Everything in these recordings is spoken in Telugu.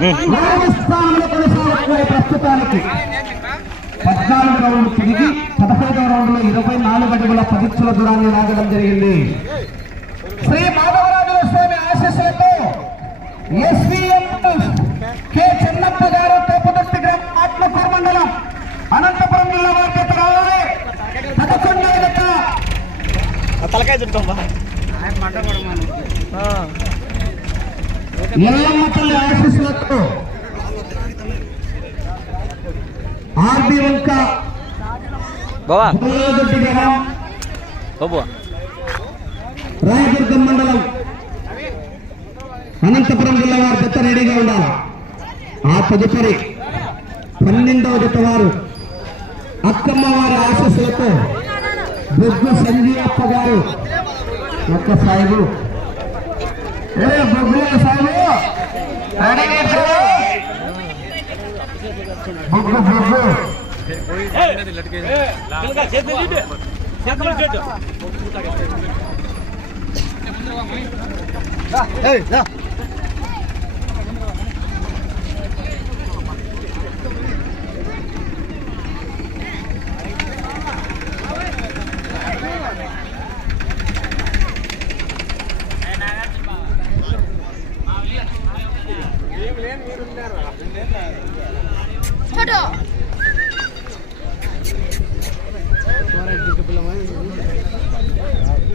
నాలుగవ స్థానంలో కొనసాగుతున్నాయి ప్రస్తుతానికి పద్నాలుగు రౌండ్ తిరిగి పదహైదవ రౌండ్లో ఇరవై నాలుగు అడుగుల పరీక్షల దూరాన్ని లాగడం జరిగింది. శ్రీ మాధవరాజుల స్వామి ఆశీస్సులతో ఎస్వీఎం కె చెన్నప్ప గారు తోపుదొట్టి గ్రామం ఆత్మకూరు మండలం అనంతపురం జిల్లా వారి చేత రావాలి పదకొండవ జత. తలకాయ చుట్టాం ఎల్లమ్మ తల్లి ఆశీస్సులతో ఆర్బి వంక గొల్లదొడ్డి గ్రామం రాయదుర్గం మండలం అనంతపురం జిల్లా వారి జత రెడీగా ఉండాలి. ఆ తదుపరి పన్నెండవ జత వారు అక్కమ్మ వారి ఆశస్సులతో బొగ్గు సంజీవప్ప గారు ఒక్క సాయిబు ఏ బొగ్గుల సాయిబు బొగ్గు బొగ్గు ఫోటో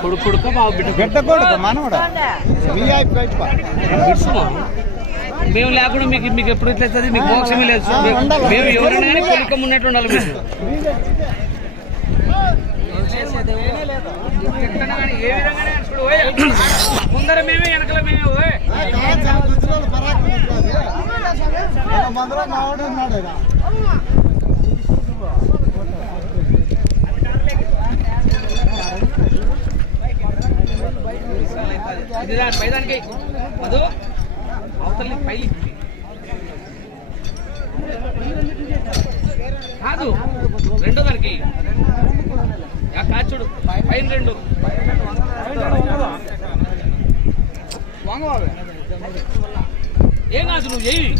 ಕುಡ್ಕ ಬಿಟ್ಟು. ಬೆಟ್ಟ ಕೊಡ್ಕ ಮಾನೋಡ ವಿ ಐ ಪಿ మేము లేకుండా మీకు మీకు ఎప్పుడు ఇట్లా అవుతుంది? మీకు మోక్షమే లేదు మేము- మేము ఎవరైనా కానీ కొడుకు ఉన్నట్టు ఉండాలి మీకు. ముందర మేమే వెనకల మేమే. మందరం ఉన్నాడు కాదు రెండో దానికి యా కాచుడు పైన రెండు. ఏం కాదు నువ్వు ఏవి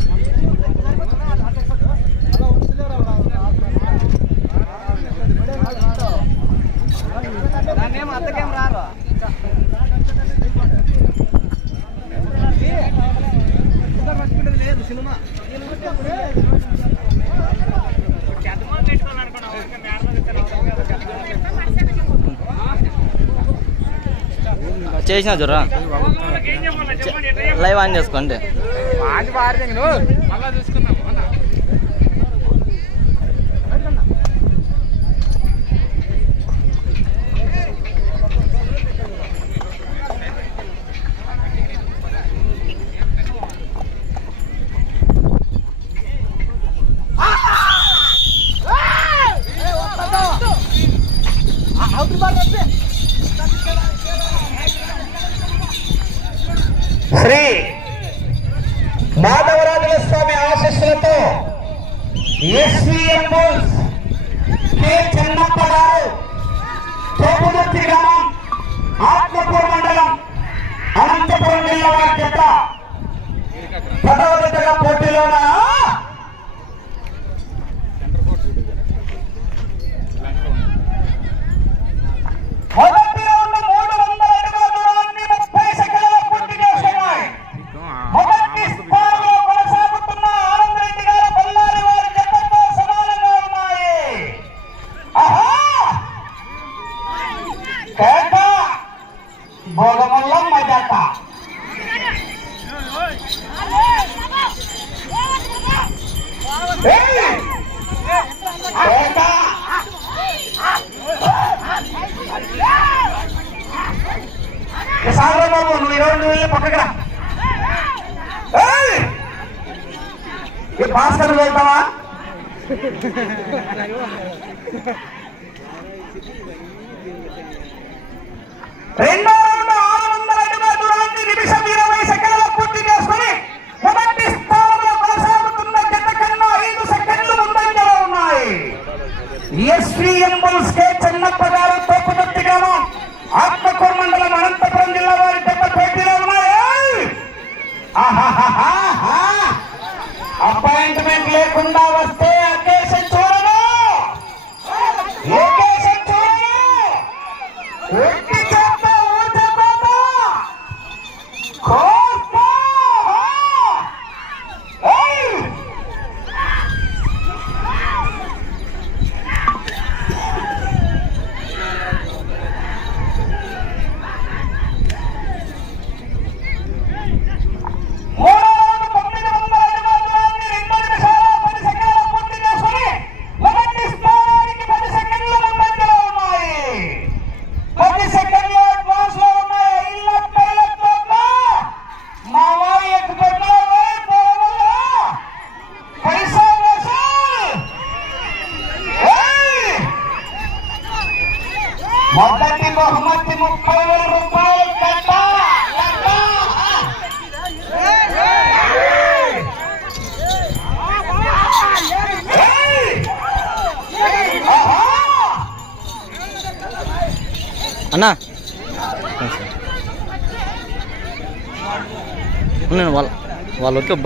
చేసిన చూడరా? లైవ్ ఆన్ చేసుకోండి. ఎస్వీఎం బుల్స్ కే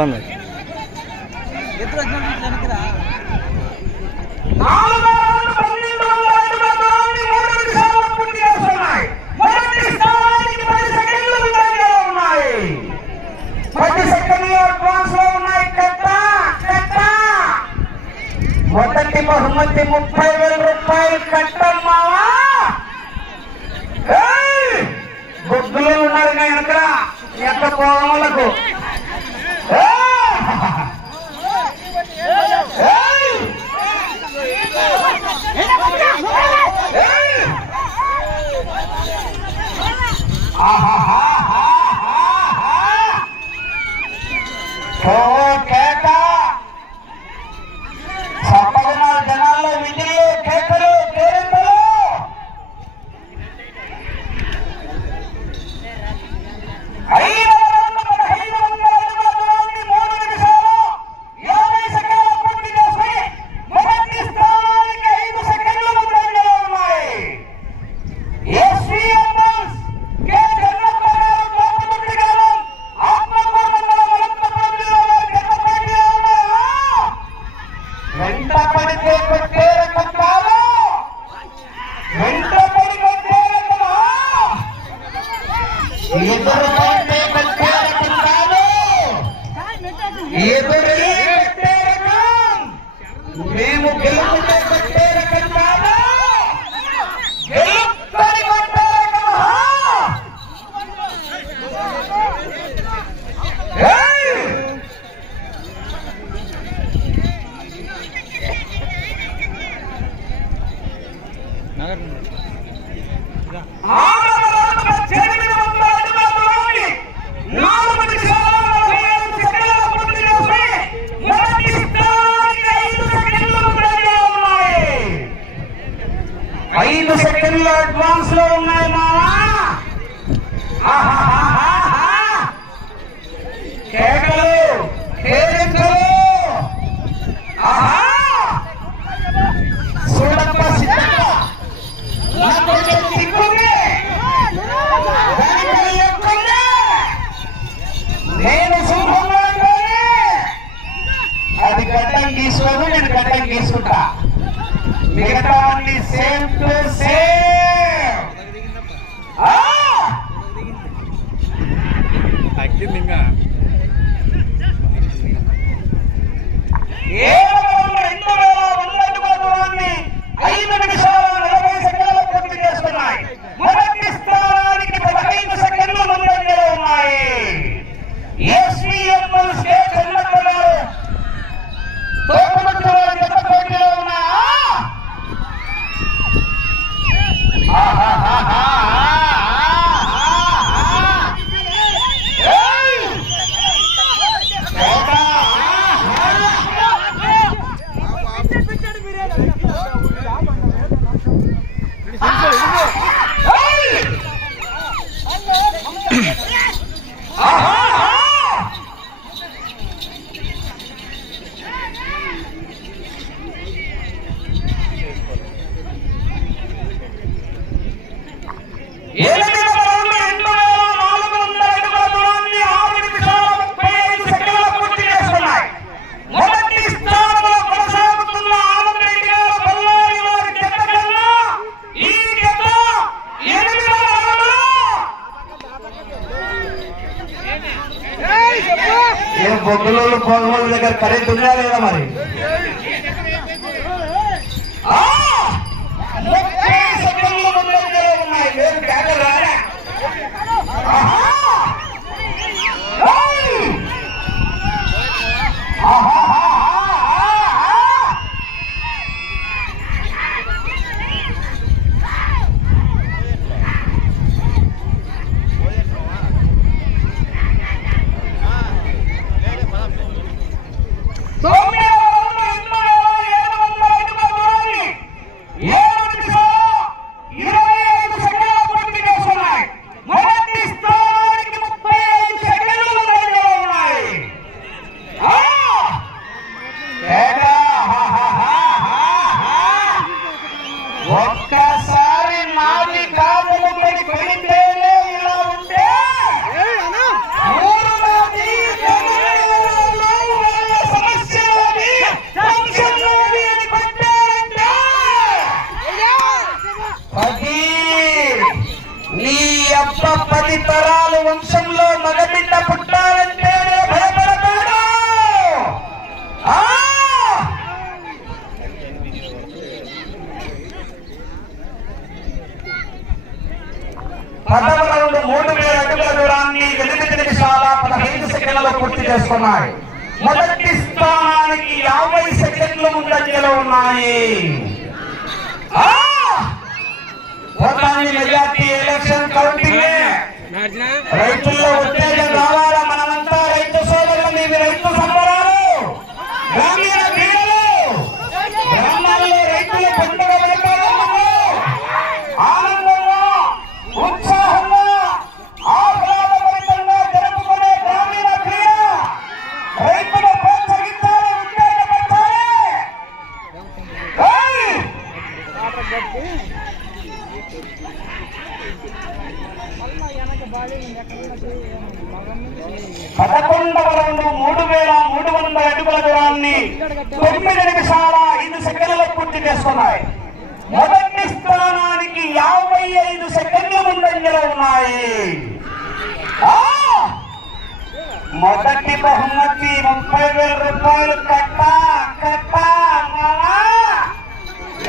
వాళ్ళు వచ్చి 啊这里。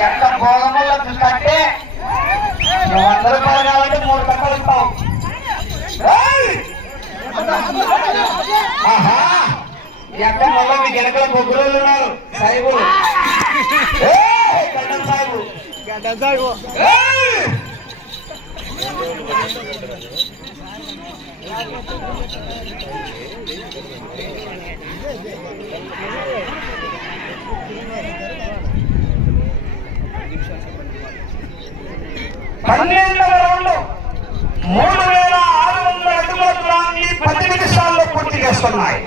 ఎట్ల గోధుమల్లో చూసినట్టే? నువ్వు వంద రూపాయలు మూడు తక్కువ ఇస్తావు. ఎక్కడ మళ్ళీ మీ వెనకాల బొగ్గులు ఉన్నారు. సాయిబులు సాయిబు. సాయిబు పన్నెండవ రౌండ్ మూడు వేల ఆరు వందల అడుగుల దూరాన్ని పది నిమిషాల్లో పూర్తి చేస్తున్నాయి.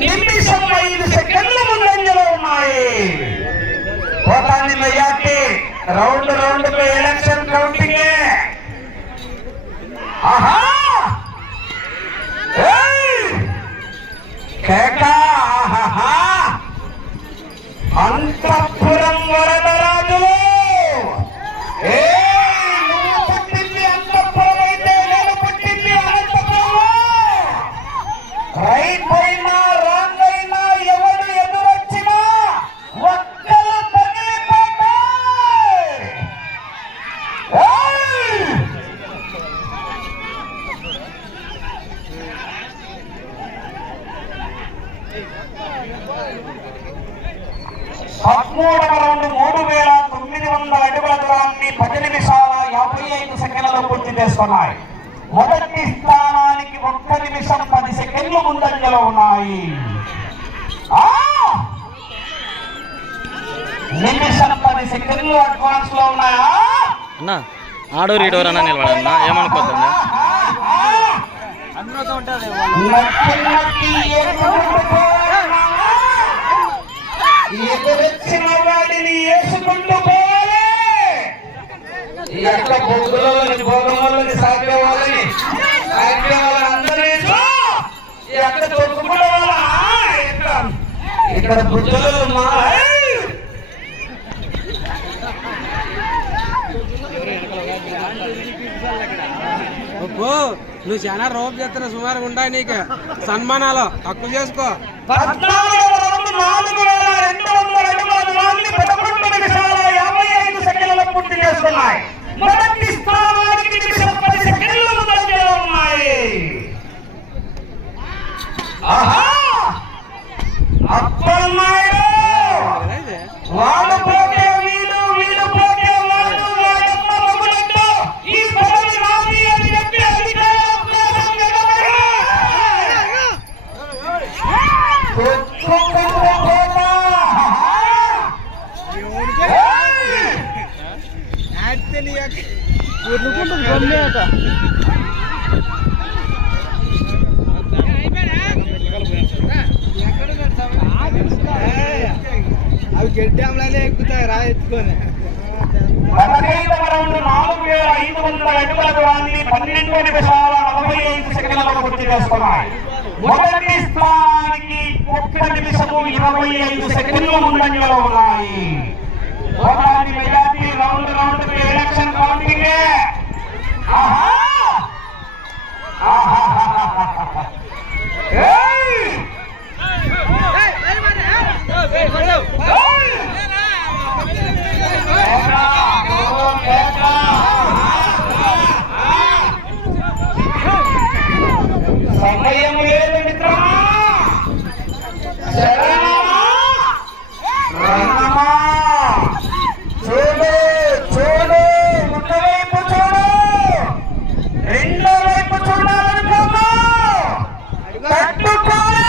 నిమిషం ఐదు సెకండ్ల ముందంజలో ఉన్నాయి. కోటాని మెజార్టీ. రౌండ్ రౌండ్ ఎలక్షన్ మొదటి స్థానానికి ఒక్క నిమిషం పది సెకండ్లు ముందంజలో ఉన్నాయి నిమిషం పది సెకండ్లు అడ్వాన్స్లో ఉన్నాయా అన్నా ఆడో రీడోర్ అన్న నిలబడన్నా ఏమనుకోద్దండి ఎదురొచ్చిన వాడిని వేసుకుంటూ ఈ యొక్క బొగ్గులని భోగములని సాగే వాళ్ళని సాగే వాళ్ళందరినీ చూ. ఈ యొక్క తొక్కుకునే వాళ్ళ ఇక్కడ మా అబ్బో నువ్వు చాలా రోప్ చేస్తున్నావు సుమారు ఉంటాయి నీకు. సన్మానాలు తక్కువ చేసుకో. పద్నాలుగు మొదటి స్థానానికి నిమిషం పది సెకండ్లు ముందంజలో ఉన్నాయి. ఆహా! అప్పన్నాయుడు వీడు అవి గడ్డి అమలాలే ఎక్కుతాయి రా ఎత్తుకొని రౌండ్ నాలుగు వేల ఐదు వందల అడుగుల దూరాన్ని పన్నెండు నిమిషాల నలభై ఐదు సెకండ్లలో పూర్తి చేసుకున్నాయి మొదటి స్థానానికి ఒక్క నిమిషము ఇరవై ఐదు సెకండ్లు ముందంజలో ఉన్నాయి. ఓటాన్ని మెజార్టీ రౌండ్ రౌండ్ ఎలక్షన్ కౌంటింగే సమయం లేదు మిత్రమా శరణమా రణమా చూడు చూడు ఒక వైపు చూడు రెండో వైపు చూడాలనుకోమా తట్టుకోరు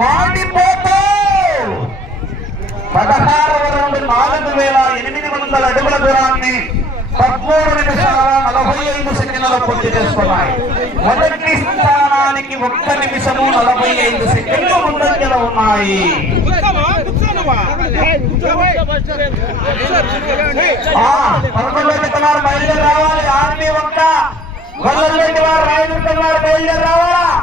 మాడిపోతావు పదహారవ రౌండ్ నాలుగు వేల ఎనిమిది వందల అడుగుల దూరాన్ని పదమూడు నిమిషాల నలభై ఐదు సెకండ్లలో పూర్తి చేసుకున్నాయి మొదటి స్థానానికి ఒక్క నిమిషము ఐదు సెకండ్లు ముందంజల ఉన్నాయి. ఆ, పదకొండు బయలుదేరి రావాలి. ఆర్మీ ఒక్క. గొల్లరెడ్డి వారు రాయదుర్గన్నారు బయలుదేరి రావాలా?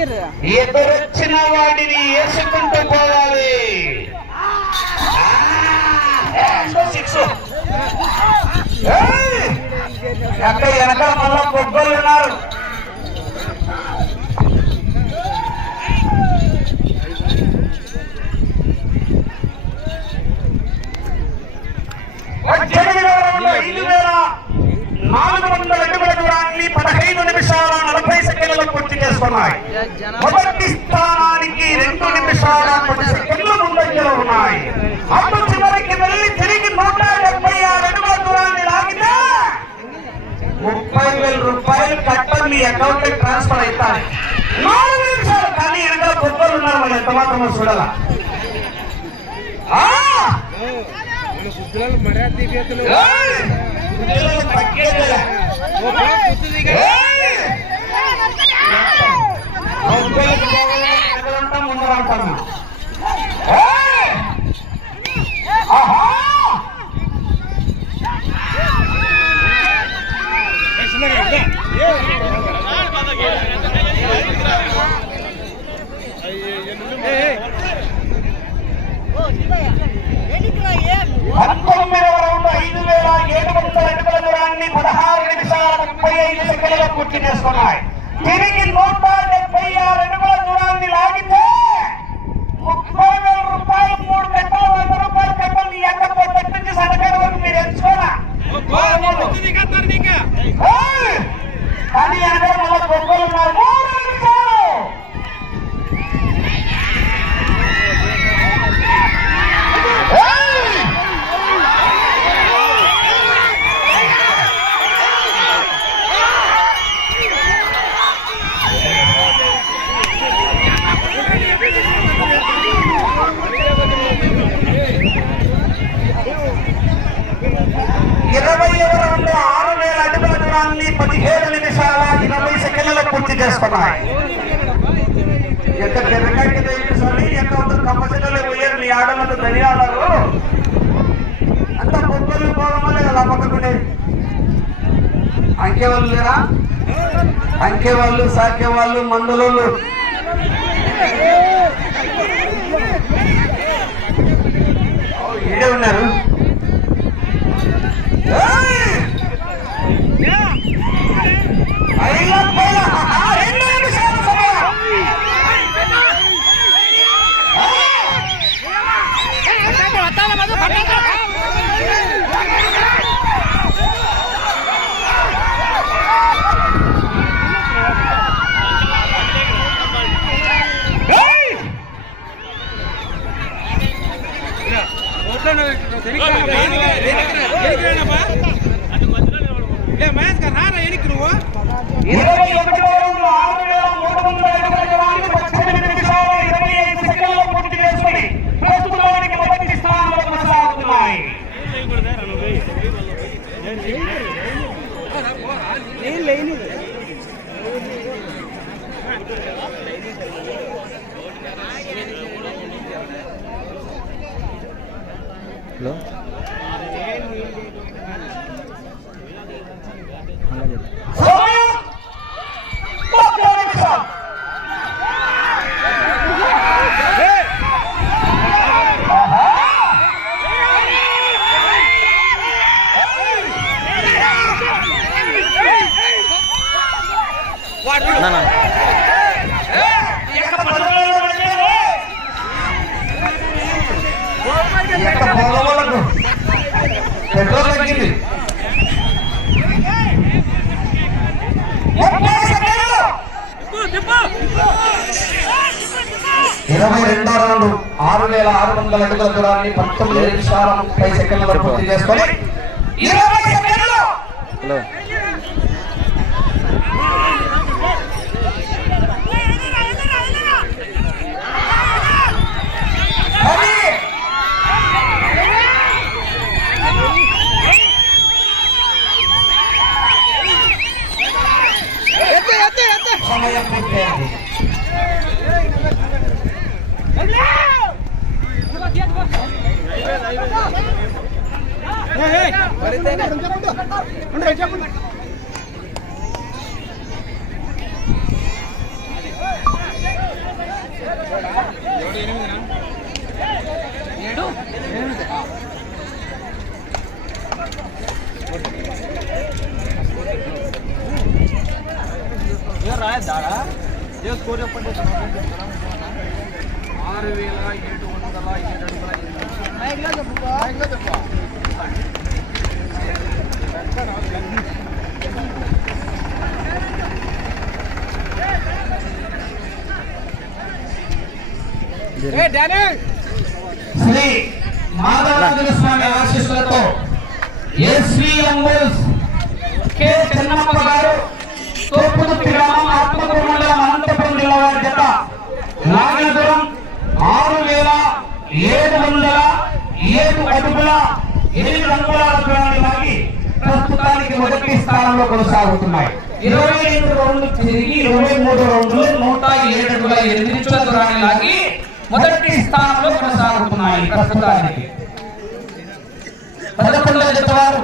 ఎదురొచ్చిన వాడిని వేసుకుంటూ పోవాలి. అక్కడ వెనకాల మళ్ళా ఉన్నారు. నాలుగు చేస్తున్నాయి. మొదటి స్థానానికి రెండు నిమిషాల పది సెకండ్లు ముందంజలో ఉన్నాయి. అటు చివరికి వెళ్ళి తిరిగి నూట డెబ్బై ఆరు అడుగుల దూరాన్ని లాగితే ముప్పై వేల రూపాయలు కట్ట మీ అకౌంట్ ట్రాన్స్ఫర్ అవుతాయి. నాలుగు నిమిషాలు కానీ ఇంకా గొప్పలు ఉన్నారు మరి ఎంత మాత్రం చూడాల? ఆ! మర్యాద దివ్యతలు పదహారు నిమిషాల ముప్పై ఐదు సెకండ్ల పూర్తి చేసుకున్నాయి. తిరిగి నూట డెబ్బై ఆరు అడుగుల దూరాన్ని లాగితే ముప్పై వేల రూపాయలు మూడు గంటల వంద రూపాయలు కట్టలు ఎక్కడ తప్పించి సడకడ వరకు మీరు ఎంచుకోరా ఏయ్! కానీ అంటే మళ్ళీ గొప్పలు ఉన్నారు మూడు నిమిషాలు ఏయ్! ఇరవై రౌండ్ ఆరు వేల అడుగుల దూరాన్ని పదిహేడు నిమిషాల ఇరవై సెకండ్లలో పూర్తి చేసుకున్నాయి ఎంత తిరగండి స్వామి ఎంత కంపల్సరీ పోయారు మీ ఆడవాళ్ళు ధన్యవాదాలు అంత పొద్దులు పోవడం కదా పక్కకుండే అంకే వాళ్ళు లేరా అంకే వాళ్ళు సాకే వాళ్ళు మందులోళ్ళు ఈడే ఉన్నారు. ఏయ్! అయ్యప్పయ్య! ఆ, రెండు నిమిషాల సమయం. ఏయ్! ఇరవై ఒకటి రోజులు ఆరు వేల మూడు వందల అడుగుల దూరాన్ని పద్దెనిమిది నిమిషాల ఇరవై ఐదు సెకండ్లలో పూర్తి చేసుకుని ప్రస్తుతానికి మొదటి స్థానంలో కొనసాగుతున్నాయి సమయం ఒక్క నిమిషం ఎక్కడ పదవులలో పడిపోయారు? ఎక్కడ పొలములకు పెట్రోల్ తగ్గింది ముప్పై సెకండ్లు. ఇరవై రెండో రౌండ్ ఆరు వేల ఆరు వందల అడుగుల దూరాన్ని పంతొమ్మిది నిమిషాల ముప్పై సెకండ్లలో పూర్తి చేసుకొని ఇరవై సెకండ్లు పది. సమయం పూర్తయింది శ్రీ మాధవాంజన స్వామి ఆశీస్సులతో ఎస్విఎం కె చెన్నమ్మ గారు తోపుదుర్తి గ్రామం ఆత్మకూరు మండలం అనంతపురం జిల్లా వారి జత లాగిన దూరం ఆరు వేల ఏడు వందల ఏడు అడుగుల ఎనిమిది అంగుళాల దూరాన్ని లాగి ప్రస్తుతానికి మొదటి స్థానంలో కొనసాగుతున్నాయి. ఇరవై ఐదు రౌండ్లు తిరిగి ఇరవై మూడు రౌండ్లు నూట ఏడు అడుగుల ఎనిమిది దూరాన్ని లాగి మొదటి స్థానంలో కొనసాగుతున్నాయి ప్రస్తుతానికి. పదకొండవ జత వారు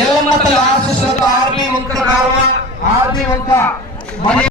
ఏమతల ఆశీస్సులతో ఆర్బీ వంక కాలువ ఆర్బీ వంక